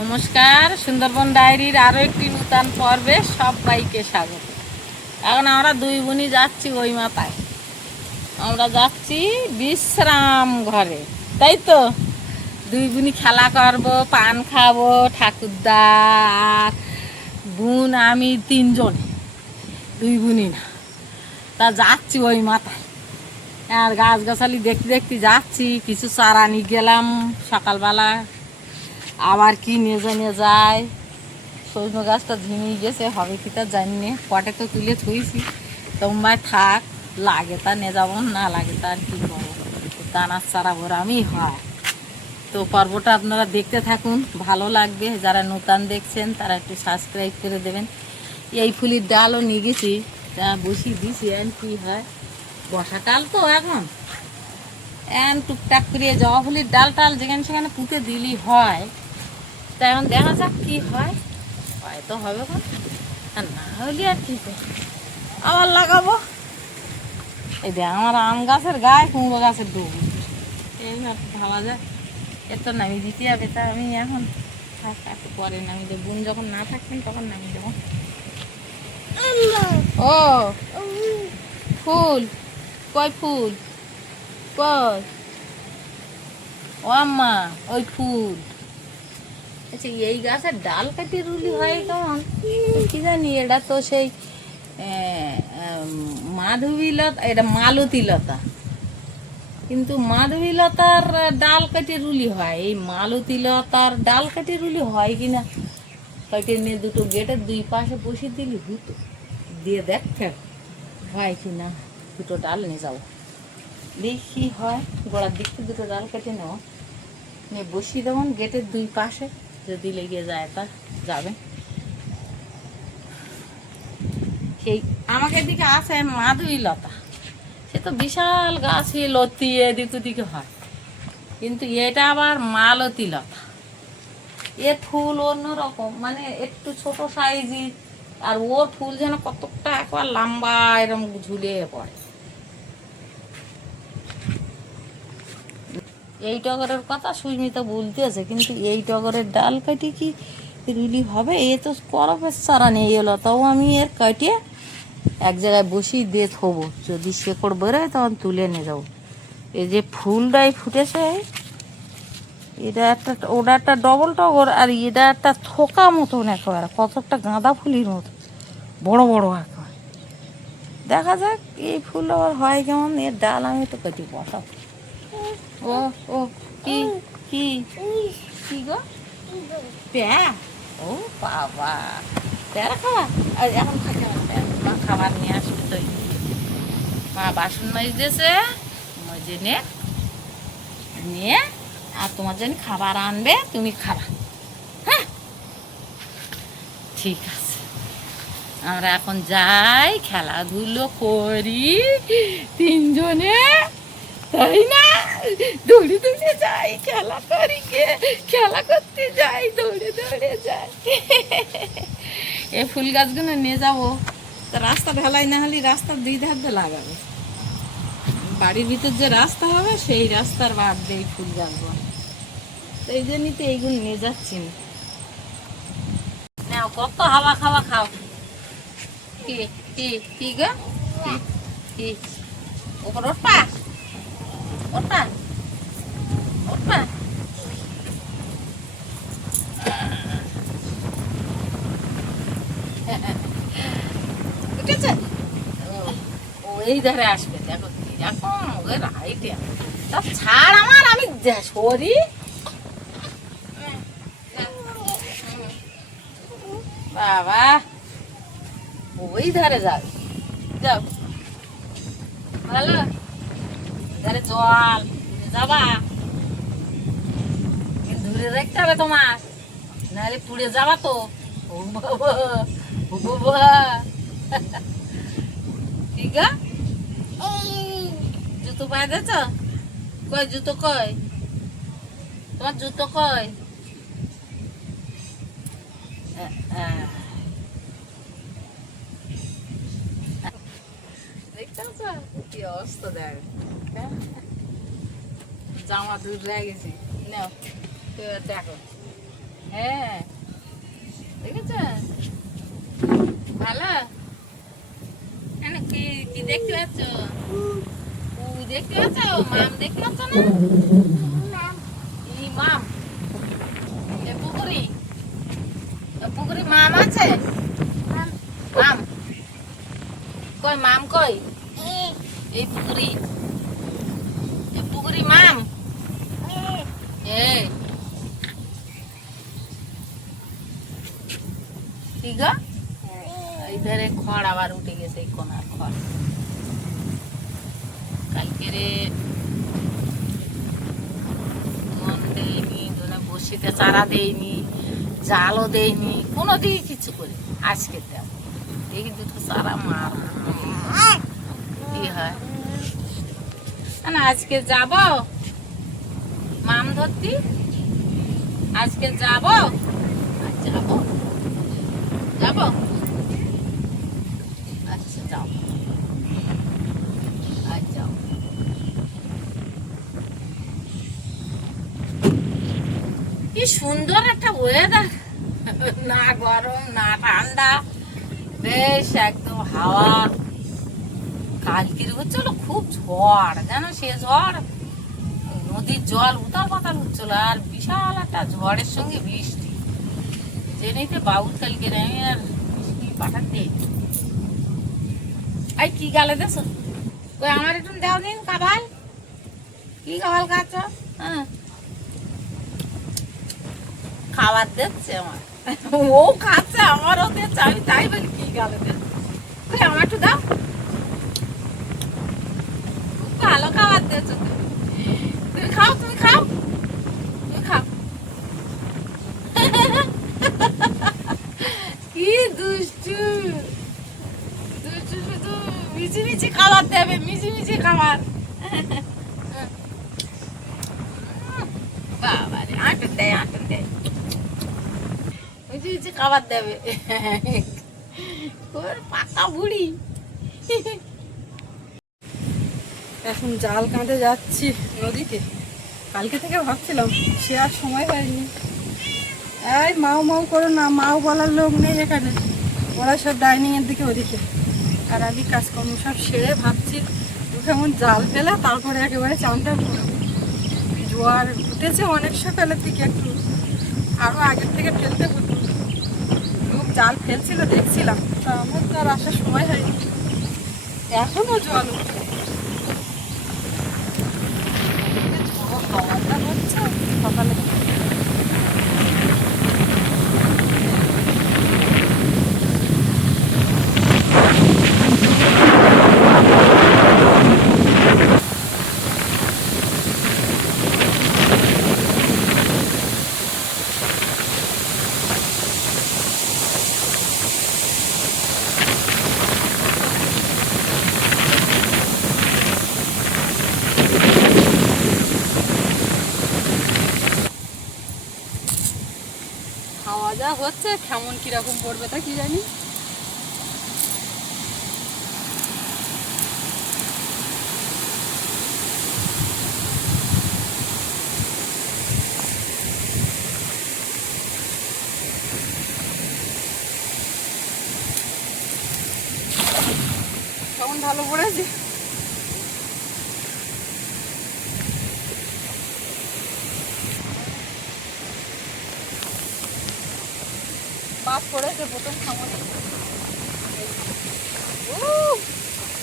নমস্কার, সুন্দরবন ডায়েরির আরও একটি নূতন পর্বে সবাইকে স্বাগত। এখন আমরা দুই বোনই যাচ্ছি ওই মাথায়, আমরা যাচ্ছি বিশ্রাম ঘরে, তাই তো। দুই বোনই খেলা করবো, পান খাবো, ঠাকুরদা আর বোন আমি তিনজন, দুই বোনই না, তা যাচ্ছি ওই মাথায়। আর গাছগাছালি দেখতে দেখতে যাচ্ছি, কিছু চারা নিয়ে গেলাম সকালবেলা, আবার কি নিয়ে যায়। সজনে গাছটা ঝিমিয়ে গেছে, হবে কি তা জানি না, পটে তো তুলে থুইছি, তোমায় থাক, লাগে তা নিয়ে যাবো, না লাগে তা আর কী করবো, দানার চারা ভরামি হয়। তো পর্বটা আপনারা দেখতে থাকুন, ভালো লাগবে। যারা নূতন দেখছেন তারা একটু সাবস্ক্রাইব করে দেবেন। এই ফুলির ডালও নিয়ে গেছি, তা বসিয়ে দিছি, এখন কী হয়, বর্ষাকাল তো এখন টুকটাক করে জবা ফুলির ডাল টাল যেখানে সেখানে পুঁতে দিলেই হয়। তা এখন দেখা যাক কি হয়, হয়তো হবে কোন, আর না হলে আর কি আবার লাগাবো। এই দেখ আমার আম গাছের গায়ে কুমড়ো গাছের ডুব, এইবার ভাবা যায় এর তো নামিয়ে দিতে হবে। তা আমি এখন একটু পরে নামিয়ে দেবো, বোন যখন না থাকবেন তখন নামিয়ে দেবো। ও ফুল কই, ফুল কই, ও আম্মা ওই ফুল। আচ্ছা, এই গাছের ডাল কাটি রুলি হয় কেমন কি জানি, এটা তো সেই মাধবীলতা, এটা মালতী লতা, কিন্তু মাধবীলতার ডাল কাটি রুলি হয়, এই মালতী লতার ডাল কাটি রুলি হয় কিনা, কাটে নিয়ে দুটো গেটের দুই পাশে বসিয়ে দিলি হতো, দিয়ে দেখতে হয় কি না। দুটো ডাল নিয়ে যাবো, দেখি হয়, গোড়ার দিক থেকে দুটো ডাল কেটে নেওয়া, নিয়ে বসিয়ে দেবেন গেটের দুই পাশে, যদি লেগে যায় তা যাবে। সেই আমাকে দিকে আছে মাধবী লতা, সে তো বিশাল গাছে লতিয়ে এদিক ওদিকে হয়, কিন্তু এটা আবার মালতী লতা, এ ফুল অন্যরকম, মানে একটু ছোট সাইজই, আর ওর ফুল যেন কতটা একবার লম্বা এরকম ঝুলে পড়ে। এই টগরের কথা সুস্মিতা বলতেছে, কিন্তু এই টগরের ডাল কাটি কি রুলি হবে? এ তো করপের চারা নেই এলো, তাও আমি এর কাটিয়ে এক জায়গায় বসিয়ে দিয়ে থবো, যদি শেকড় বেরোয় তখন তুলে নিয়ে যাবো। এই যে ফুলটাই ফুটেছে, এটা একটা, ওটা একটা ডবল টগর, আর এটা একটা থোকা মতন একেবারে, কতটা গাঁদা ফুলির মতো বড় বড় একেবারে। দেখা যাক এই ফুল আবার হয় কেমন। এর ডাল আমি তো কেটে বসাবো। ও ও কি কি কি গো, প্যা, ও বাবা, প্যারা খাওয়া, আর এখন থাকে মা খাবার নিয়ে আসবে তো, মা বাসন মাজ দিয়েছে, মজে নিয়ে আর তোমার জন্য খাবার আনবে, তুমি খাবা, হ্যাঁ ঠিক আছে। আমরা এখন যাই, খেলাধুলো করি তিনজনে, তাই না, দৌড়ে দৌড়ে যাই, খেলা করি, খেলা করতে যাই, দৌড়ে দৌড়ে যাই। এই ফুল গাছগুলো নিয়ে যাবো, তা রাস্তা ঢালাই না হলে রাস্তার দুই ধার দিয়ে লাগাবে, বাড়ির ভিতর যে রাস্তা হবে সেই রাস্তার বাদ দিয়ে ফুল গাছগুলো, তো এই জন্যই তো এইগুলো নিয়ে যাচ্ছি না। নাও, কত হাওয়া খাওয়া খাও। কি কি কি গো, কি ওপর ওঠা ওঠা ওঠা, উঠেছে, ও এই ধারে আসবে, দেখো কিরকম ওদের আইডিয়া। তা ছাড় আমার, আমি সরি, বাবা ওই ধারে যাবে, যাও, ভালো ধারে জল যাবা, দূরে রাখতে হবে তোমার, নাহলে পুড়ে যাবা তো। ও বাবা, ও বাবা, ঠিক আছে, জুতো পায়ে দিয়েছ, কই জুতো, কই তোমার জুতো, কই দেখতে কি অবস্থা, দেখ জামা দূর লাগিয়েছি, নাও দেখো, হ্যাঁ দেখেছ ভালো কেন কি কি দেখতে পাচ্ছ দেখতে পাচ্ছ মাম দেখতে পাচ্ছ না এই মাম পুকুরি মাম আছে মাম কই মাম কই এই পুকুরি মাম এই কি গো ইধারে খড় আবার উঠে গেছে এই কোনার খড় কালকে রে মন দেয়নি বসিতে চারা দেয়নি জালও দেয়নি কোনো দিকে কিছু করে আজকে দেব দেখি দুটো চারা মার কি হয় না আজকে যাব মাম ধরতি আজকে যাব যাব যাব আচ্ছা যাও আজ যাও কি সুন্দর একটা ওয়েদার না গরম না ঠান্ডা বেশ একদম হাওয়া কালকের হচ্ছিল খুব ঝড় জানো সে ঝড় নদীর জল উতাল পাতাল হচ্ছিল আর বিশাল একটা ঝড়ের সঙ্গে বৃষ্টি জেনেতে বাবুর কালকে আমি আর বৃষ্টি পাঠাতে এই কি গালে দেশ ওই আমার একটু দেও দিন কাবাল কি কাবাল খাচ্ছ হ্যাঁ খাবার দিচ্ছে আমার ও খাচ্ছে আমারও দিচ্ছে আমি তাই বলি কি গালে দিচ্ছে আমার একটু দাও ভালো খাবার দিয়েছ তুমি খাও তুমি খাও তুমি খাও কি দুষ্টু দুষ্টু শুধু মিছি মিছি খাবার দেবে মিছি মিছি খাবার বাবা রে আটন দেয় মিছি মিছি খাবার দেবে পাকা বুড়ি এখন জাল কাঁধে যাচ্ছি নদীতে কালকে থেকে ভাবছিলাম সে আর সময় হয়নি এই মাও মাও করো না মাও বলার লোক নেই এখানে ওরা সব ডাইনিংয়ের দিকে ওদিকে আর আমি কাজকর্ম সব সেরে ভাবছি কেমন জাল ফেলে তারপরে একেবারে চানটা জোয়ার উঠেছে অনেক সকালের দিকে একটু আরও আগের থেকে ফেলতে হতো লোক জাল ফেলছিল দেখছিলাম তা আমার তো আর আসার সময় হয়নি এখনও জল উঠছে সকালে হাওয়া যা হচ্ছে কেমন কিরকম পড়বে তা কি জানি কেমন ভালো পড়েছে বাপ পড়েছে প্রথম খামারে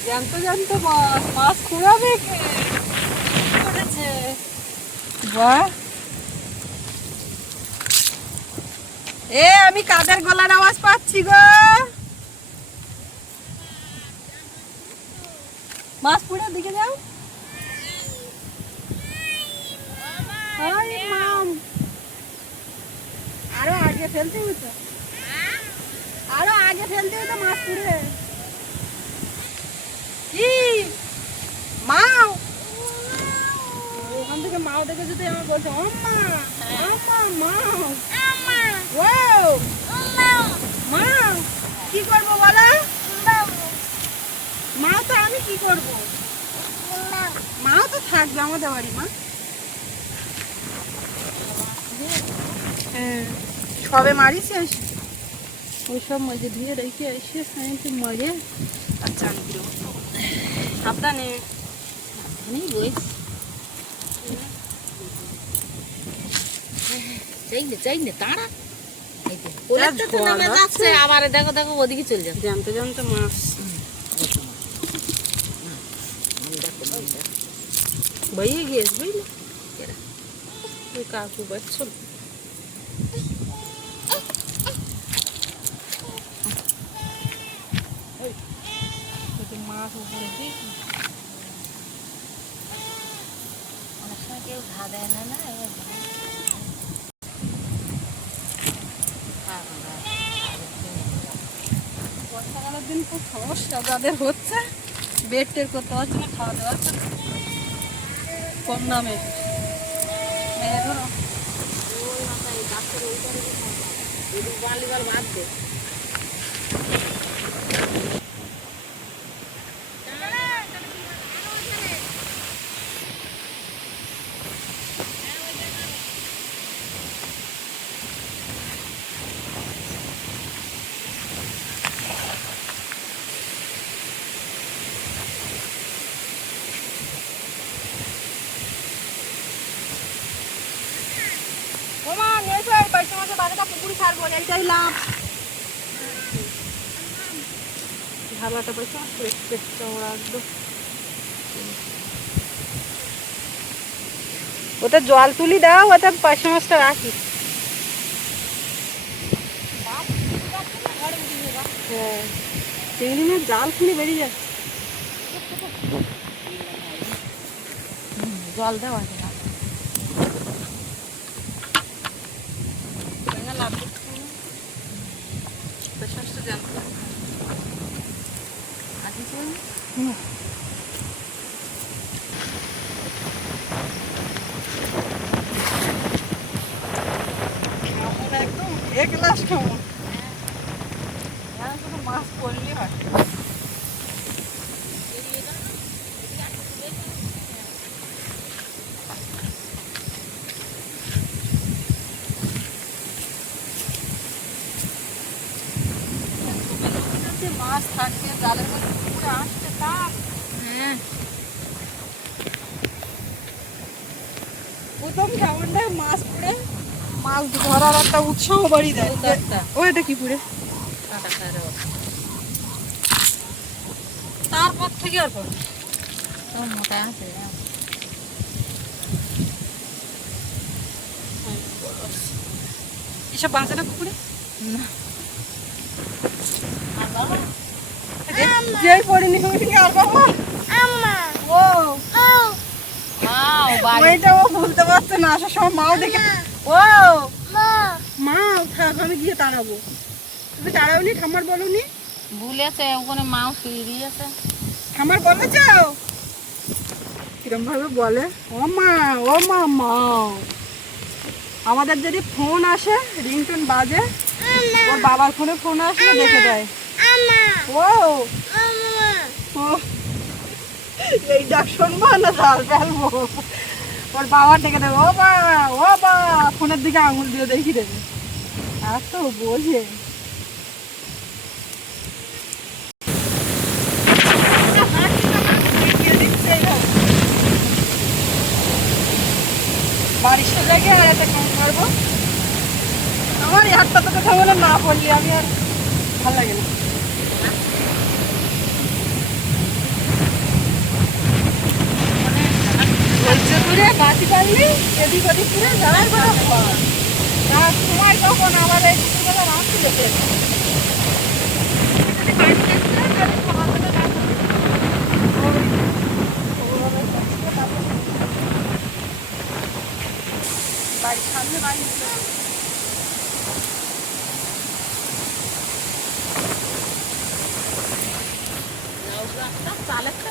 জ্যান্ত জ্যান্ত মাছ মাছ খুঁড়াবে কে পড়েছে বাহ এ আমি কাদের গলার আওয়াজ পাচ্ছি গো মাছ পুড়ে দিকে যাও মাম আরো আগে ফেলতে হতো আরো আগে ফেলতে হতো মাছ পুড়ে কি মাও ওখান থেকে মাও দেখে যদি আমার বলছে আম্মা আম্মা মাও ওয়াও মাও কি করবো বলো মাও তো আমি কি করবো মাও তো থাকবে আমাদের বাড়ি মা হ্যাঁ সবে মারিছিস ওই সব মাঝে ধুয়ে রেখে এসে আমি তো মারে আর চান করে সাবধানে নেই বই চাইলে তারা যাচ্ছে আবার দেখো দেখো ওদিকে চলে যাচ্ছে জানতে জানতে মাছ বইয়ে গিয়েছে বুঝলি ওই কাকু বাচ্চল মাছ উপরে দিয়েছি অনেক সময় কেউ ঘা দেয় না না বর্ষাকালের দিন খুব সমস্যা যাদের হচ্ছে বেড টের করতে পারছে না খাওয়াতে পারছে না কম দামে ধরো ওই মাথায় গাছের ওই করে বালিবার বাদ দে ওমা নিয়েছো এই পয়সা মাঝে বাজারটা পুকুরি ছাড়বো এইটাই লাভ ঢালাটা পয়সা চওড়া একদম ওটা জল তুলি দাও ওটা পয়সা মাছটা রাখি হ্যাঁ চিংড়ি মাছ জাল খুলে বেরিয়ে যায় জল দেওয়া আছে না একদম এক গ্লাস কেমন মাছ পড়লে হয় মাছ থাকবে জালের মধ্যে পুকুরে আসতে তাপ হ্যাঁ প্রথম কেমনটা মাছ পড়ে মাছ ধরার একটা উৎসাহ বাড়ি দেয় ও এটা কি পুড়ে তারপর থেকে আর পর মোটা আছে এসব বাঁচে না পুকুরে না যেই পড়িনি আর বাবা ও মাও বাড়ি ওইটা ও ভুলতে পারছে না আসার সময় মাও দেখে ও মা থাক আমি গিয়ে তাড়াবো তুমি তাড়াওনি ঠাম্মার বলোনি ভুলেছে ওখানে মাও শুয়ে দিয়েছে ঠাম্মার বলেছ কিরম ভাবে বলে ও মা মা আমাদের যদি ফোন আসে রিংটোন বাজে ওর বাবার ফোনে ফোন আসলে দেখে দেয় ও ও এই ডাক শুনবো না তার ফেলবো ওর বাবা ডেকে দেবে ও বা ফোনের দিকে আঙুল দিয়ে দেখি দেবে আর তো বোঝে বাড়ির সোজাকে আর একটা কাম করবো আমার এই হাতটা তো কোথাও না পড়লি আমি আর ভালো লাগে না ঘুরে বাতি পারলি এদিক ওদিক ঘুরে যাওয়ার তার সময় তখন আমার এই দুপুরবেলা মাছ তুলেছে বাড়ির সামনে বাড়ি চালেরটা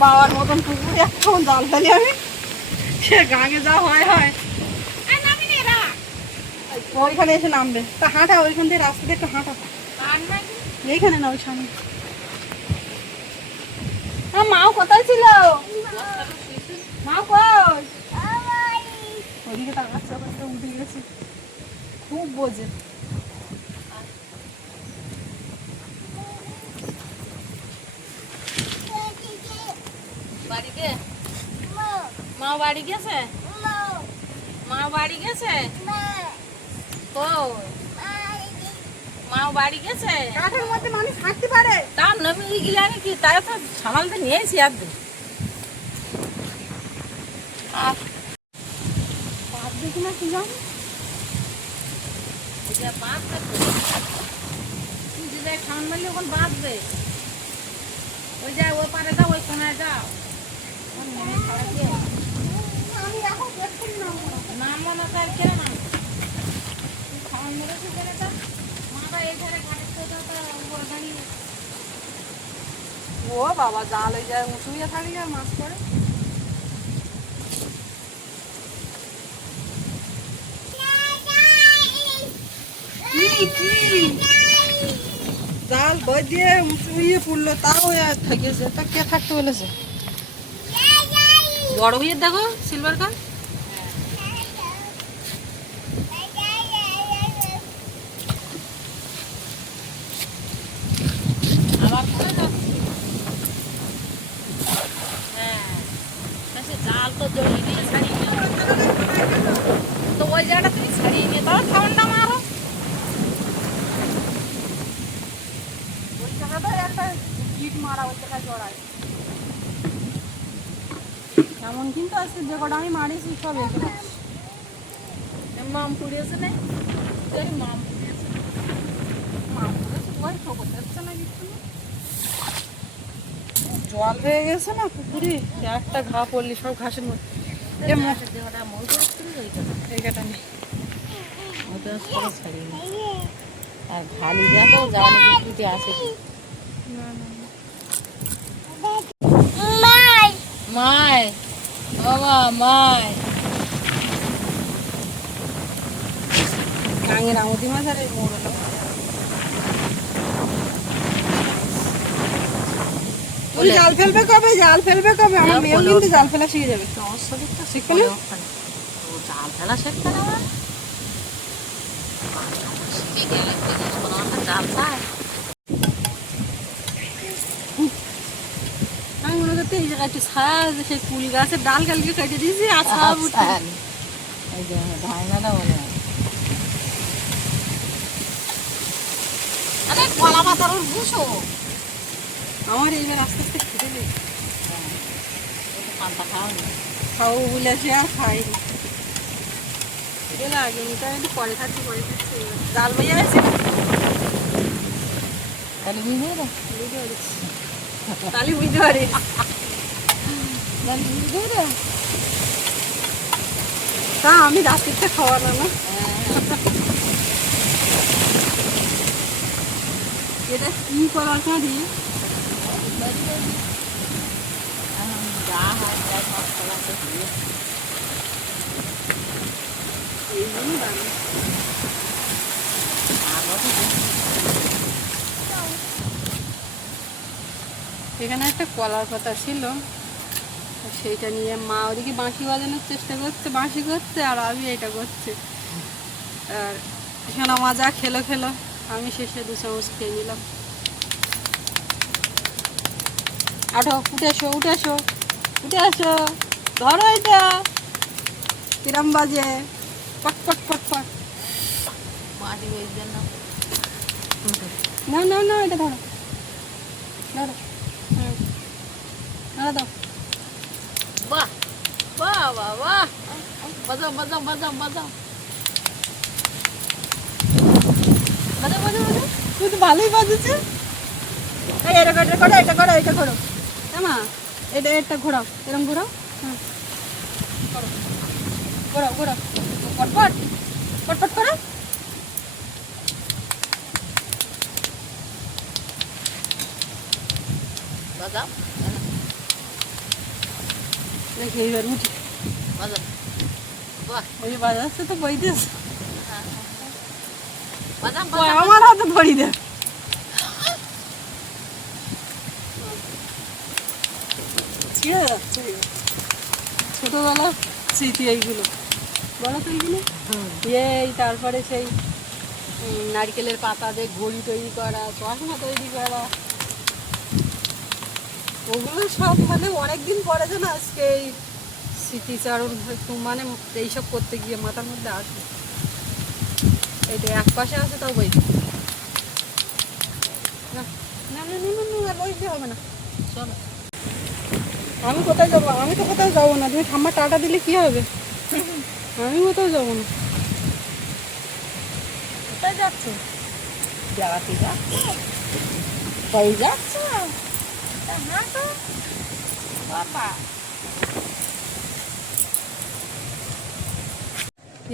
বাবার মতন পুকুরে এখন জাল ফেলি আমি সে গাঙে যা হয় হয়। ওইখানে এসে নামবে তা হাঁটা, ওইখান থেকে রাস্তা দিয়ে একটু হাঁটা। এইখানে না, ওই সামনে। মাও কোথায় ছিল? মাও কই? ওদিকে তার বাচ্চা বাচ্চা উঠে গেছে, খুব বোঝে। বাড়িতে মা বাড়ি গেছে, মা বাড়ি গেছে, মা বাড়ি গেছে। কাঠের মধ্যে মানুষ থাকতে পারে? তার নমি গিলানি কি, তাই তো সামালতে নিয়েছি আর দিন। আর বাদ দেখি না কি জানি। বাঁধবে তো, তুই যে যাই খাওয়ান মারলে ওখানে বাঁধবে। ওই যায় ওই পারে যাও, ওই কোনায় যাও। আমি এখন দেখছি না। নামবো না তার কেন নাম, তুই খাওয়ান মেরেছি কেন? তা মাটা এই ধারে ঘাটের তো দাঁড়িয়ে। ও বাবা, জাল হয়ে যায় উঁচু হয়ে থাকলে আর মাছ পড়ে। জাল বই দিয়ে উঁচু হয়ে পড়লো, তাও থেকেছে। তা কে থাকতে বলেছে? বড় হয়ে দেখো সিলভার কাপ। আবার কোথায় যাচ্ছি? হ্যাঁ, তা সে জাল তো জড়িয়ে দিয়ে ছাড়িয়ে নিয়ে, তো ওই জায়গাটা তুমি ছাড়িয়ে নিয়ে তাও খাওয়ানটা মারো। ওই জায়গাটায় একটা ইট মারা, ওই জায়গায় জড়ায়। এমন কিন্তু আজকে যে কটা আমি মারিছি সব এখানে। মাম পুড়িয়েছে না, মাম পুড়িয়েছে, মাছ ধরেছে, ওই খবর যাচ্ছে না কিছু না। জল হয়ে গেছে না পুকুরে, একটা ঘা পড়লি সব ঘাসের মধ্যে। দেহটা মৌজা ছিল ওইখানে, এই কাটা নেই। ওটা সব ছাড়িয়ে নিয়েছে। আর ভালি দেখো জানি বিক্রিতে আছে কি। মাই বাবা মাই, গাঙের আমদি মাছ আর এই মোড়ল। তুমি জাল ফেলবে কবে? জাল ফেলবে কবে? আমার মেয়েও কিন্তু জাল ফেলা শিখে যাবে। তোর শরীরটা শিখবে না? ও জাল ফেলা শিখতে না, শিখে গেলে কোনো একটা জাল পায়। আমি মনে করতে এই জায়গায় একটু ছাদ, সেই কুল গাছের ডাল কালকে কেটে দিয়েছি আর ছাদ উঠে। এই যে ধাইনাটা মনে হয়, আরে কলা পাতার ওর বুঝো। আমার এইবার আস্তে আস্তে খেতে নেই। পান্তা খাওয়া নেই, খাও বলেছি আর খাইনি। খেতে লাগেনি, তাই একটু পরে খাচ্ছি পরে খাচ্ছি। জাল বইয়া আছে তাহলে বুঝবে না, বুঝতে পারছি, তাহলে বুঝতে পারি। তাহলে বুঝবে না। তা আমি রাত্রিটা খাওয়ানো না। এটা কি করার কাঁদি? যা হয় তাই সব ফলাতে দিয়ে এই জন্য দামি। এখানে একটা কলার পাতা ছিল, সেইটা নিয়ে মা ওদিকে বাঁশি বাজানোর চেষ্টা করছে, বাঁশি করছে, আর আমি এটা করছি। আর সোনা মাজা খেলো খেলো, আমি শেষে 2 চামচ খেয়ে নিলাম। আঠো, উঠে আসো উঠে আসো উঠে আসো, ধরো এটা কিরম বাজে, পট পট পট পট। মাটি ওই জন্য না না না, এটা ধরো ধরো, হ্যাঁ ধরো দাও। বাহ বাহ বাহ বাহ, বাজাও বাজাও বাজাও বাজাও বাজাও বাজাও বাজাও। তুই তো ভালোই বাজেছে। এই এটা করো এটা করো এটা করো এটা করো, মা এটা এটা ঘোরাও, এরকম ঘোরাও, হ্যাঁ করো ঘোরাও ঘোরাও, পটপট পটপট করো। বাজাও দেখি এইবার উঠি। বাজার বাহ ওই বাজাচ্ছে তো বই দিস বাজাম আমার হাতে ধরি দে ছোটবেলা স্মৃতি এইগুলো বলো তো এইগুলো এই তারপরে সেই নারকেলের পাতা দিয়ে ঘড়ি তৈরি করা চশমা তৈরি করা ওগুলো সব মানে অনেকদিন পরে যেন আজকে এই স্মৃতিচারণ একটু মানে এইসব করতে গিয়ে মাথার মধ্যে আসবে এইটা এক পাশে আছে তাও বই না না না না না আর বইতে হবে না চলো আমি কোথায় যাবো আমি তো কোথাও যাবো না তুমি ঠাম্মা টাটা দিলে কি হবে আমি কোথাও যাবো না কোথায় যাচ্ছ বেড়াতে যাচ্ছ কই যাচ্ছ হ্যাঁ তো বাবা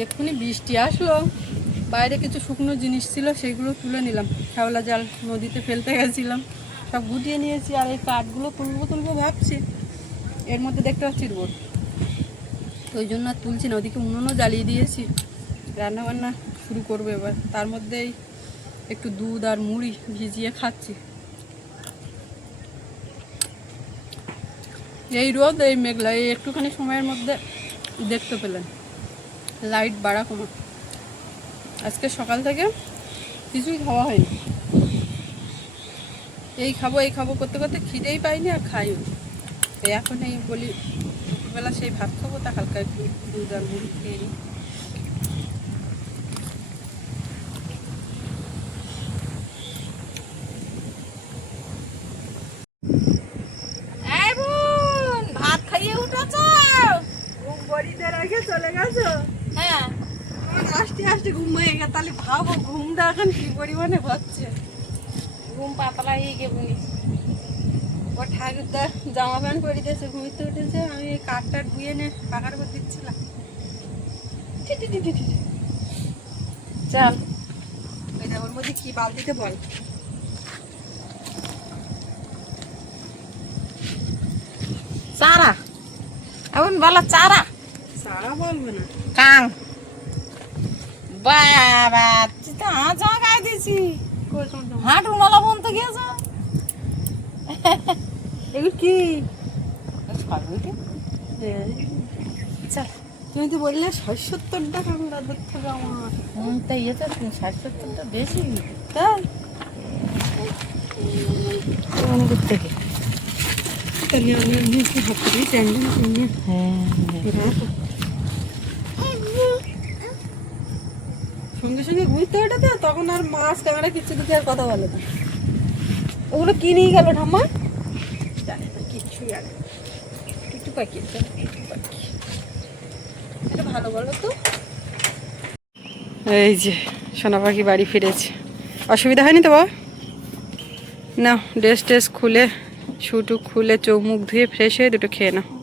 এক্ষুনি বৃষ্টি আসলো বাইরে কিছু শুকনো জিনিস ছিল সেগুলো তুলে নিলাম শ্যাওলা জাল নদীতে ফেলতে গেছিলাম সব গুটিয়ে নিয়েছি আর এই কাঠগুলো তুলবো ভাবছি এর মধ্যে দেখতে পাচ্ছি রোদ ওই জন্য আর তুলছি না ওদিকে উনুনও জ্বালিয়ে দিয়েছি রান্নাবান্না শুরু করবো এবার তার মধ্যেই একটু দুধ আর মুড়ি ভিজিয়ে খাচ্ছি এই রোদ এই মেঘলা এই একটুখানি সময়ের মধ্যে দেখতে পেলেন লাইট বাড়া কমা আজকে সকাল থেকে কিছুই খাওয়া হয়নি এই খাবো করতে করতে খিদেই পাইনি আর খাইও এখন এই বলি দুপুরবেলা সেই ভাত খাবো তা হালকা একটু দুধ আর মুড়ি খেয়ে নিই এই বোন ভাত খাইয়ে উঠেছ ঘুম বড়িতে রেখে চলে গেছো হ্যাঁ আস্তে আস্তে ঘুম হয়ে গেছে তাহলে ভাবো ঘুমটা এখন কি পরিমাণে হচ্ছে ঘুম পাতলা হয়ে গে বুনি ও ঠাকুরদা জামা প্যান্ট পরে দিয়েছে ঘুমিতে উঠেছে আমি এই কাঠটা ধুয়ে নে পাখার উপর দিচ্ছিলাম চল ওই ওর মধ্যে কি বালতিতে বল চারা এখন বলা চারা সারা বলবে না কাং বাবা তুই তো হাঁ গায়ে দিছি হাঁটু মালা বলতে গিয়েছ এগুলো কি চল তুমি তো বললে 70 টাকা আমরা ধরতে হবে আমার তাই এটা 60-70টা বেশি তাই অনেক থেকে তাহলে আমি নিচে হাত দিয়ে চ্যান্ডেল কিনে সঙ্গে সঙ্গে ঘুরতে ওটাতে তখন আর মাছ ক্যামেরা কিছু দিতে আর কথা বলে না ওগুলো কি নিয়ে গেল ঠাম্মা জানি না কিচ্ছু জানে একটু পাখি এটা ভালো বলো তো এই যে সোনা পাখি বাড়ি ফিরেছে অসুবিধা হয়নি তো বাবা না ড্রেস খুলে ছুটু খুলে চোখ মুখ ধুয়ে ফ্রেশ হয়ে দুটো খেয়ে নাও